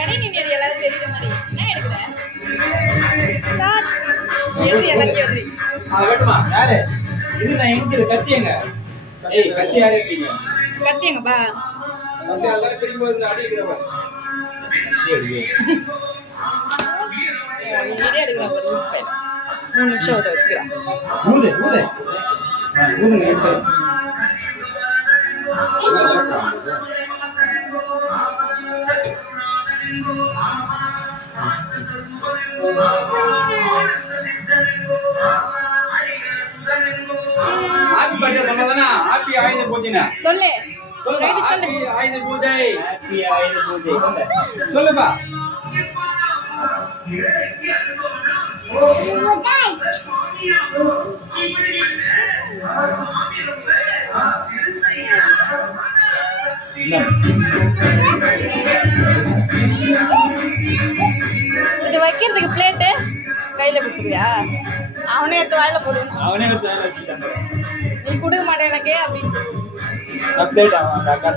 எடை நீ எல்லாரும் தெரியுற மாதிரி என்ன எடுக்கிறேன் எல்லாத்தையும் வேட்டுமா யாரு இது நான் எங்க கத்தியங்க ஏய் கத்தி யாரு இருக்கீங்க கத்தியங்கப்பா கத்தி எல்லாரும் பிடிக்கும்போது அடிக்கிறவ எடுக்கிறேன் 3 நிமிஷம் அதை வச்சுக்கிறேன் ஊது ஊது ஊதுங்க எடுத்து ஹாப்பி பர்த்டே சொன்னதானா ஹாப்பி ஆயுத பூஜைனா சொல்லு சொல்லுப்பா ஹாப்பி ஆயுத பூஜை ஹாப்பி ஆயுத பூஜை சொல்லுப்பா இது வைக்கிறதுக்கு பிளேட்டு கையில கொடுத்துருவியா அவனே எடுத்து வாயில போடுவான் அவனே எடுத்து வாயில வச்சுட்டான் நீ கொடுக்க மாட்டேன் எனக்கு அப்படின்னு அப்டேட் ஆகும் அந்த அக்கா